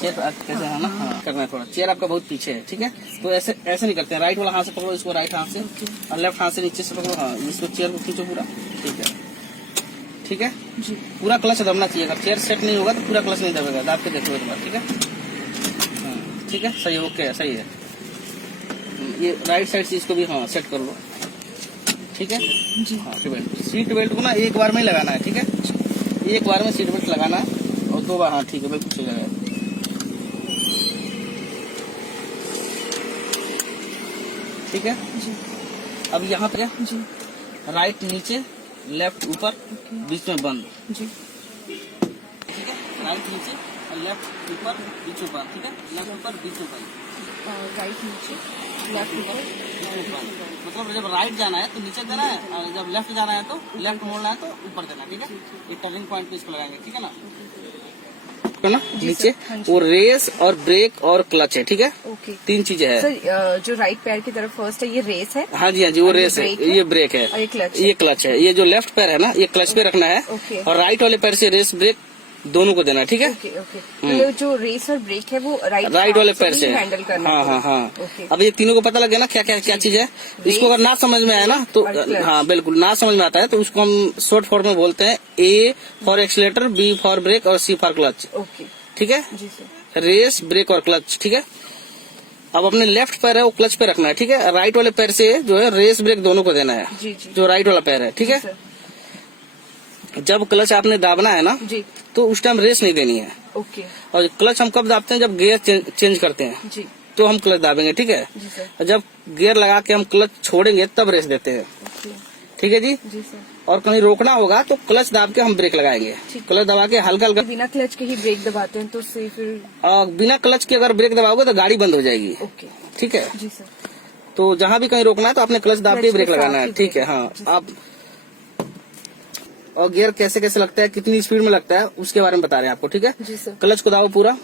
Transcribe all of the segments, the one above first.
Chair कैसे है ना, हाँ करना है थोड़ा, चेयर आपका बहुत पीछे है, ठीक है। तो ऐसे ऐसे नहीं करते हैं, राइट वाला हाथ से पकड़ो इसको, राइट हाथ से, और लेफ्ट हाथ से नीचे से पकड़ो, हाँ इसको चेयर को खींचो पूरा, ठीक है, ठीक है जी। पूरा क्लच दबना चाहिए, अगर चेयर सेट नहीं होगा तो पूरा क्लच नहीं दबेगा, दाब के देखो एक बार, ठीक है, हाँ ठीक है, सही ओके है, सही है। ये राइट साइड से इसको भी हाँ सेट कर लो, ठीक है जी। हाँ सीट बेल्ट को ना एक बार में ही लगाना है, ठीक है, एक बार में सीट बेल्ट लगाना है और 2 बार, हाँ ठीक है बिल्कुल सही लगा। ठीक है जी। अब यहाँ पे जी राइट नीचे, लेफ्ट ऊपर, बीच में बंद जी, ठीक है, राइट नीचे और लेफ्ट ऊपर बीच में बंद, ठीक है, लेफ्ट ऊपर बीच में बंद, राइट नीचे लेफ्ट ऊपर बीच में बंद। मतलब जब राइट जाना है तो नीचे देना है, और जब लेफ्ट जाना है तो लेफ्ट मोड़ना है तो ऊपर देना, ठीक है। ये टर्निंग पॉइंट पे इसको लगाएंगे, ठीक है ना, ना नीचे वो रेस और ब्रेक और क्लच है, ठीक है, ओके 3 चीजें है सर। जो राइट पैर की तरफ फर्स्ट है ये रेस है, हाँ जी हाँ जी वो रेस है, ये ब्रेक है, ये क्लच है। ये जो लेफ्ट पैर है ना ये क्लच पे रखना है, और राइट वाले पैर से रेस ब्रेक दोनों को देना है, ठीक है। तो जो रेस और ब्रेक है वो राइट वाले पैर से हैंडल करना। हाँ हाँ हाँ। अब ये तीनों को पता लग गया ना क्या क्या क्या चीज है। इसको अगर ना समझ में आया ना तो हाँ बिल्कुल ना समझ में आता है तो उसको हम शॉर्ट फॉर्म में बोलते हैं, A for accelerator, B for brake और C फॉर क्लच, ठीक है, रेस ब्रेक और क्लच, ठीक है। अब अपने लेफ्ट पैर है वो क्लच पे रखना है, ठीक है, राइट वाले पैर से जो है रेस ब्रेक दोनों को देना है, जो राइट वाला पैर है, ठीक है। जब क्लच आपने दाबना है ना जी, तो उस टाइम रेस नहीं देनी है, ओके। और क्लच हम कब दाबते हैं, जब गियर चेंज करते हैं जी, तो हम क्लच दाबेंगे, ठीक है। और जब गियर लगा के हम क्लच छोड़ेंगे तब रेस देते हैं, ठीक है जी सर। और कहीं रोकना होगा तो क्लच दाब के हम ब्रेक लगाएंगे, क्लच दबा के हल्का हल्का। बिना क्लच के ही ब्रेक दबाते हैं तो फिर बिना क्लच के अगर ब्रेक दबाओगे तो गाड़ी बंद हो जाएगी, ओके ठीक है जी सर। तो जहाँ भी कहीं रोकना है तो आपने क्लच दाब के ब्रेक लगाना है, ठीक है। हाँ आप और गियर कैसे कैसे लगता है, कितनी स्पीड में लगता है उसके बारे में बता रहे हैं आपको, ठीक है जी सर। क्लच को दाबो पूरा,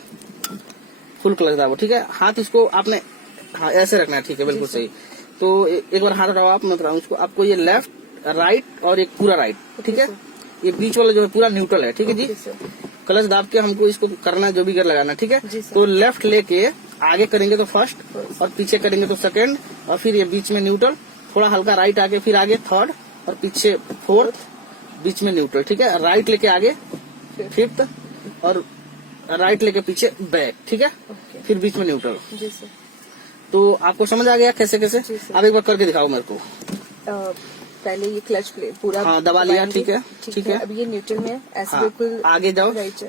फुल क्लच दाबो, ठीक है। हाथ इसको आपने हाँ ऐसे रखना है, ठीक है बिल्कुल सही। तो एक बार हाथ उठाओ आप, मैं बताऊँ उसको आपको, ये लेफ्ट राइट और एक पूरा राइट, ठीक है। ये बीच वाला जो है पूरा न्यूट्रल है, ठीक है जी। क्लच दाब के हमको इसको करना है, जो भी गियर लगाना है, ठीक है। तो लेफ्ट लेके आगे करेंगे तो फर्स्ट, और पीछे करेंगे तो सेकेंड, और फिर ये बीच में न्यूट्रल, थोड़ा हल्का राइट आगे, फिर आगे थर्ड, और पीछे फोर्थ, बीच में न्यूट्रल, ठीक है। राइट लेके आगे फिफ्थ, और राइट लेके पीछे बैक, ठीक है, फिर बीच में न्यूट्रल जी सर। तो आपको समझ आ गया कैसे कैसे, आप एक बार करके दिखाओ मेरे को। पहले ये क्लच प्लेट पूरा हाँ दबा लिया, ठीक है ठीक है। अब ये न्यूट्रल में ऐसे बिल्कुल आगे जाओ, राइट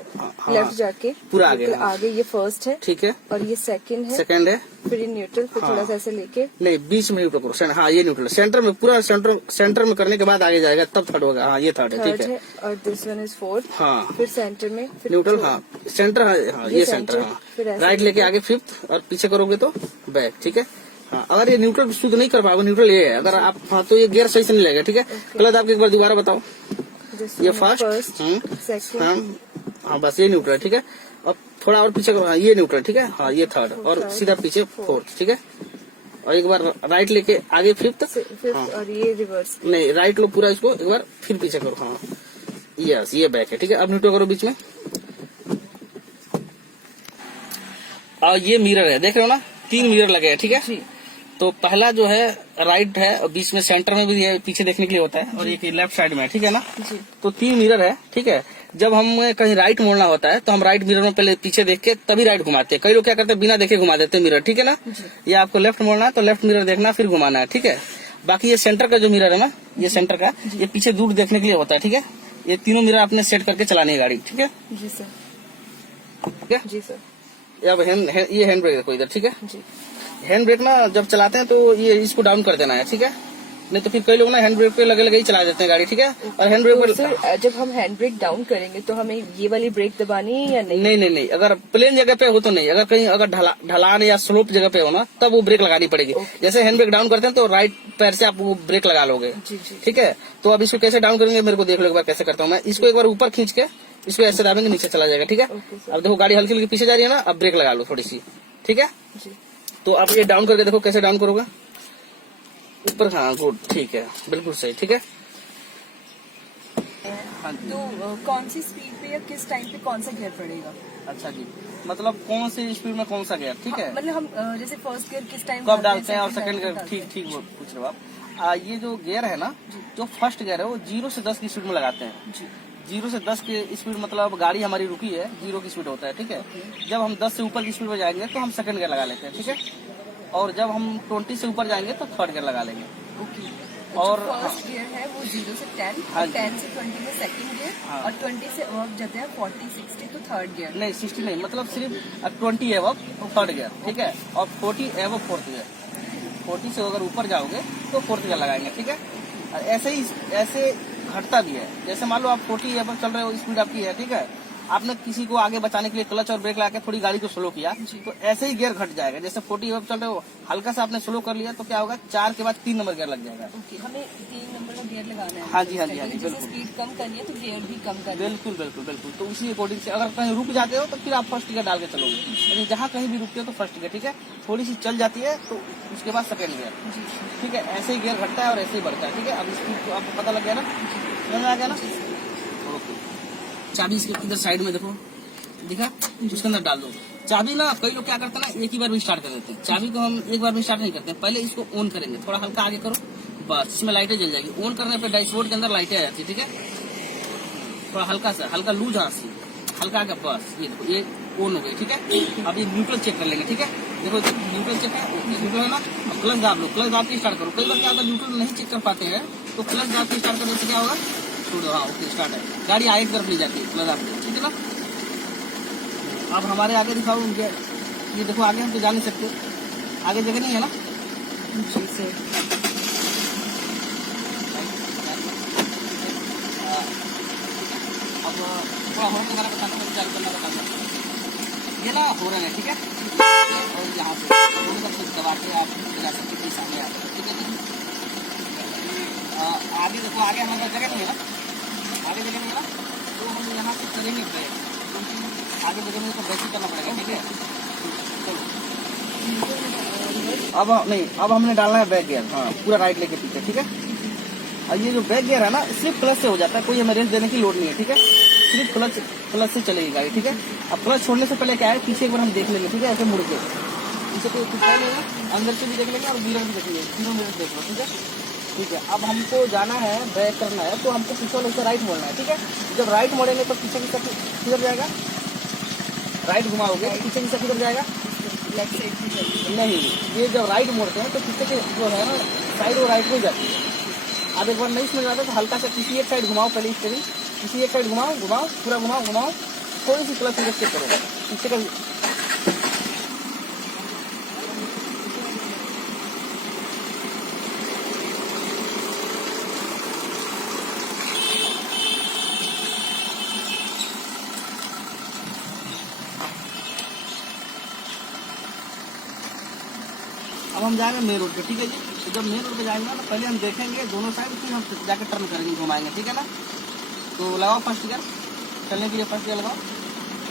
लेफ्ट जाके पूरा आगे आगे ये फर्स्ट है, ठीक है, और ये सेकंड है, फिर ये न्यूट्रल, फिर थोड़ा सा ऐसे लेके नहीं बीच में न्यूट्रल करो, हाँ ये न्यूट्रल सेंटर में, पूरा सेंटर में करने के बाद आगे जाएगा तब थर्ड होगा, हाँ ये थर्ड है, ठीक है। और दिस वन इज फोर्थ, हाँ फिर सेंटर में न्यूट्रल, हाँ सेंटर, हाँ ये सेंटर, हाँ राइट लेके आगे फिफ्थ, और पीछे करोगे तो बैक, ठीक है। हाँ अगर ये न्यूट्रल शुद्ध नहीं कर पाओगे, न्यूट्रल ये है अगर आप, हाँ तो ये गियर सही से नहीं लगेगा, ठीक है। गलत आपको एक बार दोबारा बताओ, ये फर्स्ट, हाँ बस ये न्यूट्रल, ठीक है। और थोड़ा और पीछे करो, ये न्यूट्रल, ठीक है, हाँ ये थर्ड, और सीधा पीछे फोर्थ, ठीक है। और एक बार राइट लेके आगे फिफ्थ, और ये रिवर्स, नहीं राइट लो पूरा इसको, एक बार फिर पीछे करो, हाँ यस ये बैक है, ठीक है। अब न्यूट्रल करो बीच में, और ये मिरर है, देख रहे हो ना 3 मिरर लगे हैं, ठीक है। तो पहला जो है राइट है, और बीच में सेंटर में भी ये पीछे देखने के लिए होता है, और एक लेफ्ट साइड में है, ठीक है ना। तो 3 मिरर है, ठीक है। जब हम कहीं राइट मोड़ना होता है तो हम राइट मिरर में पहले पीछे देख के तभी राइट घुमाते हैं। कई लोग क्या करते हैं बिना देखे घुमा देते हैं मिरर, ठीक है ना। ये आपको लेफ्ट मोड़ना है तो लेफ्ट मिरर देखना फिर घुमाना है, ठीक है। बाकी ये सेंटर का जो मिरर है ना, ये सेंटर का, ये पीछे दूर देखने के लिए होता है, ठीक है। ये तीनों मिरर आपने सेट करके चलानी है गाड़ी, ठीक है जी सर, ठीक है जी सर। अब ये हैंड ब्रेक देखो इधर, ठीक है। हैंड ब्रेक ना जब चलाते हैं तो ये इसको डाउन कर देना है, ठीक है। नहीं तो फिर कई लोग ना हैंड ब्रेक पे लगे लगे ही चला देते हैं गाड़ी, ठीक है। और हैंड ब्रेक पर जब हम हैंड ब्रेक डाउन करेंगे तो हमें ये वाली ब्रेक दबानी है या नहीं? नहीं, अगर प्लेन जगह पे हो तो नहीं, अगर कहीं अगर ढलान या स्लोप जगह पे हो ना तब वो ब्रेक लगानी पड़ेगी। जैसे हैंड ब्रेक डाउन करते हैं तो राइट पैर से आप वो ब्रेक लगा लोगे, ठीक है। तो अब इसको कैसे डाउन करेंगे मेरे को देख लो एक बार कैसे करता हूँ मैं। इसको एक बार ऊपर खींच के इसको ऐसे दाबेंगे, नीचे चला जाएगा, ठीक है। अब देखो गाड़ी हल्की हल्की पीछे जा रही है ना, अब ब्रेक लगा लो थोड़ी सी, ठीक है। तो आप ये डाउन करके देखो कैसे डाउन करोगे ऊपर, हाँ गुड, ठीक है बिल्कुल सही, ठीक है। हाँ जी। तो कौन सी स्पीड पे या किस टाइम पे कौन सा गियर पड़ेगा? अच्छा जी, मतलब कौन सी स्पीड में कौन सा गियर, ठीक है। मतलब हम जैसे फर्स्ट गियर किस टाइम कब डालते हैं और सेकंड गियर, ठीक ठीक वो पूछ रहे हो आप। ये जो गियर है ना, जो फर्स्ट गियर है वो 0 से 10 की स्पीड में लगाते हैं। 0 से 10 की स्पीड मतलब गाड़ी हमारी रुकी है, 0 की स्पीड होता है, ठीक है। जब हम 10 से ऊपर की स्पीड में जाएंगे तो हम सेकंड गियर लगा लेते हैं, ठीक है। और जब हम 20 से ऊपर जाएंगे तो थर्ड गियर लगा लेंगे। ओके। और फर्स्ट गियर है वो 0 से 10, हाँ और जी। 10 से 20 में सेकंड गियर, हाँ। और 20 से अब जाते हैं 40, 60 तो थर्ड गियर। नहीं 60 नहीं, मतलब सिर्फ 20 एवं थर्ड गियर, ठीक है। और 40 एवं फोर्थ गियर। 40 से अगर ऊपर जाओगे तो फोर्थ गियर लगाएंगे, ठीक है। और ऐसे घटता भी है। जैसे मान लो आप 40 एवं चल रहे हो, स्पीड आपकी है, ठीक है। आपने किसी को आगे बचाने के लिए क्लच और ब्रेक लगा के थोड़ी गाड़ी को स्लो किया, तो ऐसे ही गियर घट जाएगा। जैसे 40 एवं चल रहे हो, हल्का सा आपने स्लो कर लिया तो क्या होगा, 4 के बाद 3 नंबर गियर लग जाएगा। ओके, हमें 3 नंबर का गियर लगाना है। हाँ जी, हाँ जी, हाँ जी, जैसे बिल्कुल। स्पीड कम करनी है तो गियर भी कम करनी है। बिल्कुल बिल्कुल बिल्कुल। तो उसी अकॉर्डिंग से अगर कहीं रुक जाते हो तो फिर आप फर्स्ट गियर डाल के चलोगे, लेकिन जहाँ कहीं भी रुकते हो तो फर्स्ट गियर, ठीक है। थोड़ी सी चल जाती है तो उसके बाद सेकंड गियर, ठीक है। ऐसे ही गियर घटता है और ऐसे ही बढ़ता है, ठीक है। अब स्पीड तो आपको पता लग गया ना, समझ में आ गया ना। ओके, चाबी इसके इधर साइड में देखो, दिखा, उसके अंदर डाल दो चाबी। ना कई लोग क्या करते हैं ना, एक ही बार में स्टार्ट कर देते हैं। चाबी को हम एक बार में स्टार्ट नहीं करते हैं, पहले इसको ऑन करेंगे, थोड़ा हल्का आगे करो, बस इसमें लाइटें जल जाएगी। ऑन करने पे डैशबोर्ड के अंदर लाइटें आ जाती है, ठीक है। थोड़ा हल्का सा, हल्का लूज हाथ से, हल्का आगे, बस ये देखो ये ऑन हो गई, ठीक है। अब ये न्यूट्रल चेक कर लेंगे, ठीक है। देखो न्यूट्रल चेक है, न्यूट्रल है ना। अब क्लच दाब लो, क्लच दाब के स्टार्ट करो। कई बार क्या होता है, न्यूट्रल नहीं चेक कर पाते हैं तो क्लच दाब के स्टार्ट करने से क्या होगा, छोड़ दो, हाँ ओके स्टार्ट है, गाड़ी आगे की तरफ ले जाती है क्लच दाब के, ठीक है ना। अब हमारे आगे दिखाओ उनके, ये देखो आगे हम तो जा नहीं सकते, आगे जगह नहीं है ना। जी सर। अब थोड़ा होने वाला बताना, मुझे चालू करना बताना, ये ना हो रहा है, ठीक है। और यहाँ से थोड़ा सा दबा के आप जा सकते हैं, सामने आ सकते, ठीक है। आगे देखो, आगे हमारे पास जगह नहीं है ना, आगे जगह नहीं है ना, तो हम यहाँ से करेंगे ब्रेक, आगे जगह नहीं तो ब्रेक ही करना पड़ेगा, ठीक है। चलो अब नहीं, अब हमने डालना है बैक गियर, हाँ पूरा राइट लेके पीछे, ठीक है। और ये जो बैक गियर है ना, सिर्फ क्लच से हो जाता है, कोई हमें रेंज देने की लोड नहीं है, ठीक है। सिर्फ क्लच से चलेगी गाड़ी, ठीक है। अब क्लच छोड़ने से पहले क्या है, पीछे एक बार हम देख लेंगे, ठीक है। ऐसे मुड़ के पीछे को खिंचा लेंगे, अंदर से भी देख लेंगे और मिरर भी देख लेंगे, तीनों मिरर देख लो, ठीक है। ठीक है, अब हमको जाना है, बैक करना है, तो हमको पीछे वाले से राइट मोड़ना है, ठीक है। जब राइट मोड़ेंगे तो पीछे की तरफ किधर जाएगा, राइट घुमाओगे तो पीछे की तरफ किधर जाएगा, लेफ्ट साइड की जाएगी। नहीं, ये जब राइट मोड़ते हैं तो पीछे की जो है ना साइड, वो राइट में जाती है। अब एक बार नहीं समझ आता तो हल्का सा किसी एक साइड घुमाओ, पहले स्टीयरिंग किसी एक साइड घुमाओ, पूरा घुमाओ, थोड़ी सी क्लच चेक करो पीछे का। अब हम जाएंगे मेन रोड पे, ठीक है जी। तो जब मेन रोड पे जाएंगे ना तो पहले हम देखेंगे दोनों साइड, फिर हम जाकर टर्न करेंगे, घुमाएंगे, ठीक है ना। तो लगाओ फर्स्ट गियर, चलने के लिए फर्स्ट गियर लगाओ,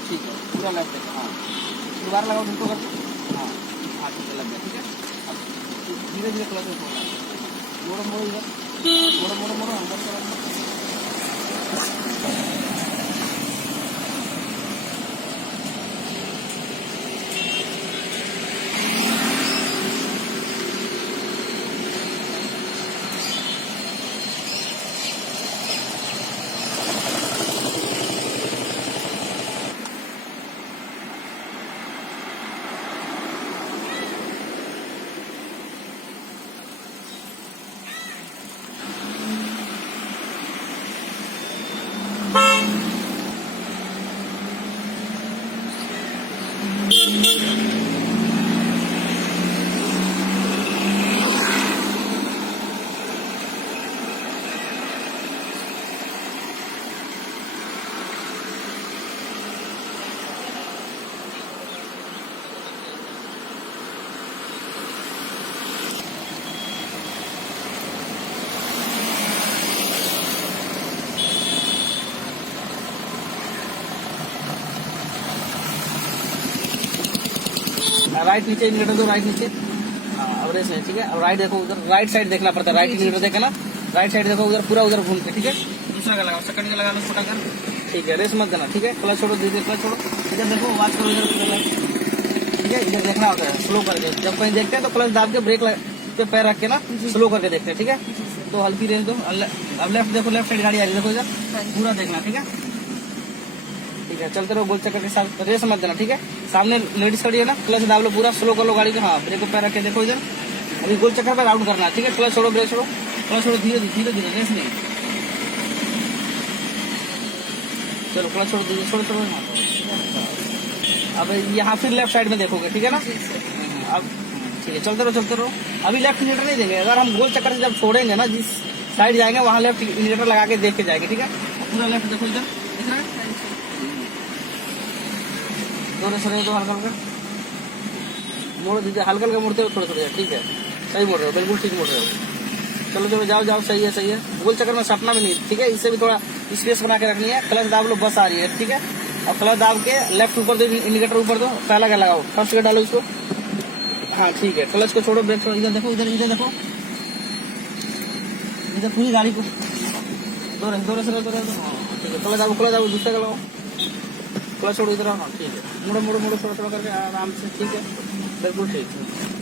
ठीक है, पूरा लेफ्ट है, हाँ दोबारा लगाओ ढूंढो करके, हाँ हाँ ठीक है, लग गया, ठीक है। अब धीरे धीरे क्लच में छोड़ना, मोड़ो इधर, मोड़ो अंदर करो। राइट नीचे इंडिकेटर दो, राइट नीचे, अब रेस है, ठीक है। अब राइट देखो, उधर राइट साइड देखना पड़ता है, राइट इंडिकेटर देखे ना, राइट साइड देखो उधर, पूरा उधर घूम के, ठीक है। दूसरा का लगाओ, सेकंड का लगा लो छोटा कर, ठीक है। रेस मत देना, ठीक है। क्लच छोड़ो, धीरे क्लच छोड़ो, इधर देखो, आवाज करो इधर, ठीक है। इधर देखना होता है स्लो करके, जब कहीं देखते हैं तो क्लच दाब के ब्रेक पे पैर रख के ना स्लो करके देखते हैं, ठीक है। तो हल्की रेस दो। अब लेफ्ट देखो, लेफ्ट साइड गाड़ी आ रही है, देखो इधर पूरा देखना, ठीक है। ठीक है, चलते रहो गोल चक्कर के साथ, रेस मत देना, ठीक है। सामने लेडीज खड़ी है ना, क्लच दाब लो पूरा, स्लो कर लो गाड़ी को, हाँ ब्रेक पे पैर रख के देखो इधर। अभी गोल चक्कर पे राउंड करना है, ठीक है। क्लच छोड़ो, ब्रेक छोड़ो, क्लच छोड़ो, धीरे धीरे धीरे, रेस नहीं। चलो क्लच छोड़ो, धीरे छोड़ो छोड़ो। अब यहाँ फिर लेफ्ट साइड में देखोगे, ठीक है ना। अब ठीक है, चलते रहो। अभी लेफ्ट इंडिकेटर नहीं देंगे, अगर हम गोल चक्कर से जब छोड़ेंगे ना, जिस साइड जाएंगे वहाँ लेफ्ट इंडिकेटर लगा के देख के जाएंगे, ठीक है। पूरा लेफ्ट देखो इधर, दिख रहा है। दोनों सर तो हल्का हल्का मोड़ो, दीजिए हल्का हल्का मुड़ते हो, थोड़ा, ठीक है। सही मोड़ रहे हो, बिल्कुल ठीक मोड़ रहे हो। चलो जाओ, सही है। गोल चक्कर में सपना भी नहीं, ठीक है। इससे भी थोड़ा स्पेस बना के रखनी है। क्लच दाब लो, बस आ रही है, ठीक है। अब क्लच दाब के लेफ्ट ऊपर दो, इंडिकेटर ऊपर दो, पहला क्या लगाओ, फर्स्ट का डालो इसको, हाँ ठीक है। क्लच को छोड़ो, ब्रेक छोड़ो, इधर देखो, इधर देखो, इधर पूरी गाड़ी को दो रहे, हाँ ठीक है। क्लच दाबो, दूसरा का लगाओ, क्लच छोड़ो इधर, हाँ ठीक है। मुड़ो थोड़ा करके आराम से, ठीक है, बिल्कुल ठीक है।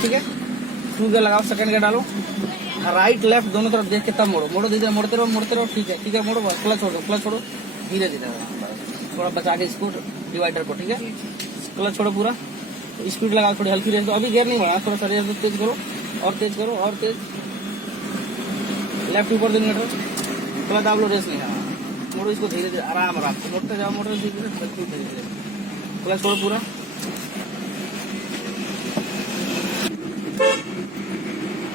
ठीक है, टू गियर लगाओ, सेकंड गियर डालो, राइट लेफ्ट दोनों तरफ देख के तब मोड़ो, धीरे मोड़ते रहो, ठीक है। मोड़ो, क्लच छोड़ो, धीरे थोड़ा बचा के इसको, डिवाइडर को, ठीक है। क्लच छोड़ो पूरा, स्पीड लगाओ, थोड़ी हल्की रेस दो। अभी गियर नहीं बढ़ा, थोड़ा सा रेस दो, तेज करो, और तेज। लेफ्ट ऊपर दो मीटर, क्लच दाब लो, रेस नहीं, हाँ मोड़ो इसको धीरे, आराम से मोड़ते जाओ, धीरे। क्लच छोड़ो पूरा।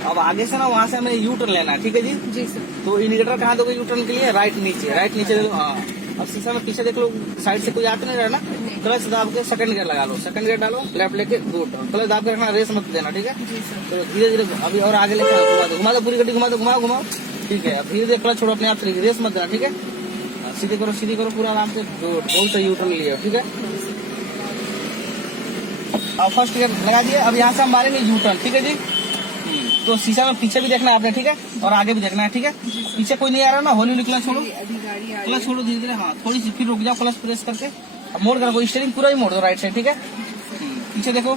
अब आगे से ना वहाँ से हमें यू टर्न लेना है, ठीक है जी सर। तो इंडिकेटर कहाँ दोगे यू टर्न के लिए, राइट नीचे दे दो, हाँ। अब शीशा में पीछे देख लो, साइड से कोई आते नहीं रहा ना, क्लच दाब के सेकंड गियर लगा लो, सेकंड गियर डालो, लेफ्ट लेके गुड, क्लच दाब के रखना, रेस मत देना, ठीक है। तो धीरे अभी और आगे लेके घुमा दो पूरी गड्डी, घुमाओ, ठीक है। अब धीरे क्लच छोड़ो, अपने आप रेस मत देना, ठीक है। सीधी करो पूरा आराम से, गुड, बहुत सही यू टर्न लिया, ठीक है। अब फर्स्ट गियर लगा दिए, अब यहाँ से हम मारेंगे यू टर्न, ठीक है जी। तो शीशा में पीछे भी देखना है आपने, ठीक है, और आगे भी देखना है, ठीक है। पीछे कोई नहीं आ रहा ना, हौली क्लच छोड़ो, धीरे, हाँ थोड़ी सी फिर रुक जाओ, क्लच प्रेस करके अब मोड़ कर स्टीयरिंग पूरा ही मोड़ दो राइट साइड, ठीक है। पीछे देखो,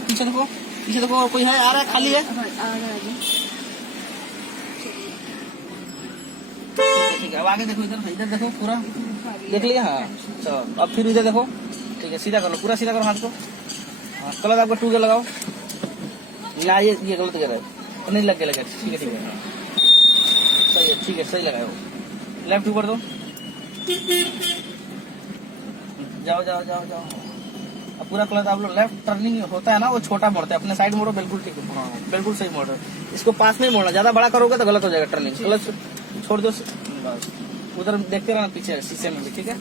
कोई है, आ रहा है, खाली है, ठीक है। अब आगे देखो, इधर देखो, पूरा देख लिया, हाँ चलो। अब फिर इधर देखो, ठीक है, सीधा कर लो, पूरा सीधा करो हाथ को, क्लच आपको टू गियर लगाओ ना, ये गलत गियर है, नहीं लगे, ठीक है, सही है, ठीक है, सही लगाओ। लेफ्ट ऊपर दो, जाओ। अब पूरा क्लच आप लोग, लेफ्ट टर्निंग होता है ना, वो छोटा मोड़ता है, अपने साइड मोड़ो, बिल्कुल ठीक है, हाँ बिल्कुल सही मोड़ रहे हो। इसको पास में मोड़ना, ज्यादा बड़ा करोगे तो गलत हो जाएगा टर्निंग, क्लच छोड़ दो, उधर देखते रहना पीछे शीशे में भी, ठीक है।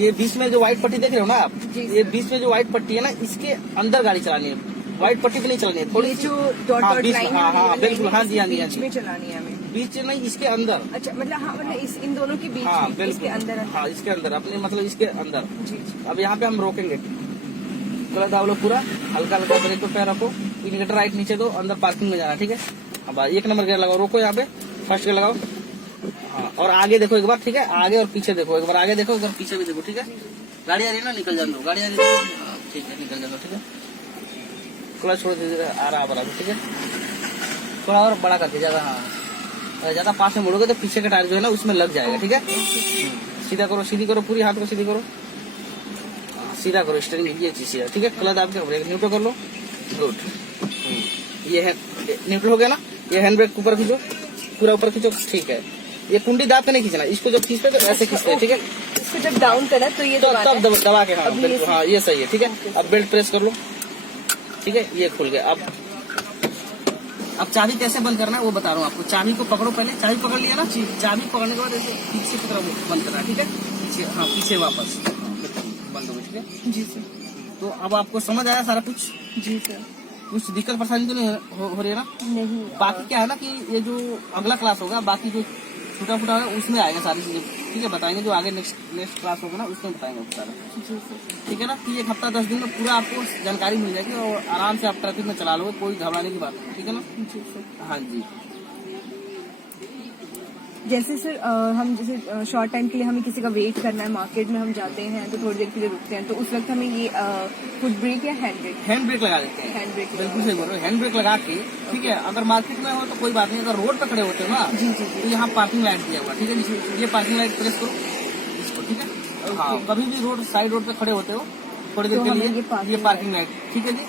ये बीच में जो व्हाइट पट्टी देख रहे हो ना आप, ये बीच में जो व्हाइट पट्टी है ना, इसके अंदर गाड़ी चलानी है, व्हाइट पट्टी भी नहीं चलानी है, थोड़ी जो डॉट लाइन, हाँ बिल्कुल, हाँ जी, बीच में चलानी है हमें, बीच नहीं, इसके अंदर, अच्छा मतलब, हाँ मतलब इन दोनों के बीच, हाँ बिल्कुल, इसके अंदर, हाँ इसके अंदर, अपने मतलब इसके अंदर जी। अब यहाँ पे हम रोकेंगे, क्लच दाब लो पूरा, हल्का ब्रेक पे पैर रखो, इंडिकेटर राइट नीचे दो, अंदर पार्किंग में जाना, ठीक है। अब 1 नंबर गियर लगाओ, रोको यहाँ पे, फर्स्ट गियर लगाओ, हाँ, और आगे देखो एक बार, ठीक है, आगे और पीछे देखो, एक बार आगे देखो, एक बार पीछे भी देखो, ठीक है। गाड़ी आ रही है ना, निकल जाने दो, गाड़ी आ रही है, ठीक है, निकल जाने दो, ठीक है। क्लच छोड़ दीजिए, आ रहा, ठीक है। थोड़ा और बड़ा करके, ज्यादा, हाँ ज्यादा पास में मुड़ोगे तो पीछे का टायर जो है ना उसमें लग जाएगा, ठीक है। सीधा करो, सीधी करो, पूरी हाथ को सीधी करो, सीधा करो, स्टीयरिंग ये चीज सीधा, ठीक है। क्लच आपके ब्रेक न्यूट्रल कर लो, गुड, ये है न्यूट्रल हो गया ना। ये हैंड ब्रेक ऊपर खींचो, पूरा ऊपर खींचो, ठीक है। ये कुंडी दाब पे नहीं खींचना, इसको जब खींचते तो ऐसे खींचते हैं, ठीक है। इसको जब डाउन करा तो ये तब दबा के, हाँ बिल्कुल, हाँ ये सही है, ठीक है। अब बेल्ट प्रेस कर लो, ठीक है, ये खुल गया। अब चाबी कैसे बंद करना है वो बता रहा हूँ आपको। चाबी को पकड़ो, पहले चाबी पकड़ लिया ना, चाबी पकड़ने के बाद ऐसे पीछे की तरफ बंद करना, ठीक है, पीछे, हाँ पीछे वापस बंद हो, ठीक है जी सर। तो अब आपको समझ आया सारा कुछ? जी सर। कुछ दिक्कत परेशानी तो नहीं हो रही है ना? नहीं। बाकी क्या है ना कि ये जो अगला क्लास होगा, बाकी जो छोटा फुटा है उसमें आएगा सारी चीजें। ठीक है, बताएंगे जो आगे नेक्स्ट क्लास होगा ना उसमें बताएंगे सारा। जी सर। ठीक है ना, कि 1 हफ्ता 10 दिन में पूरा आपको जानकारी मिल जाएगी और आराम से आप ट्रैफिक में चला लोगे, कोई घबराने की बात नहीं। ठीक है ना। जी सर। हाँ जी। जैसे सर हम जैसे शॉर्ट टाइम के लिए हमें किसी का वेट करना है, मार्केट में हम जाते हैं तो थोड़ी देर के लिए रुकते हैं, तो उस वक्त हमें ये फुट ब्रेक या हैंड ब्रेक? हैंड ब्रेक लगा देते हैं। Hand brake. बिल्कुल सही बोल रहे हो, हैंड ब्रेक लगा के, ठीक है। अगर मार्केट में हो तो कोई बात नहीं, अगर रोड पे खड़े होते हो ना, जी जी तो यहाँ पार्किंग लाइट दिया हुआ, ठीक है जी, ये पार्किंग लाइट प्रेस करो इसको, ठीक है। हाँ, कभी भी साइड रोड पे खड़े होते हो थोड़ी देर तो के हमें लिए ये ये पार्किंग लाइट, ठीक है जी।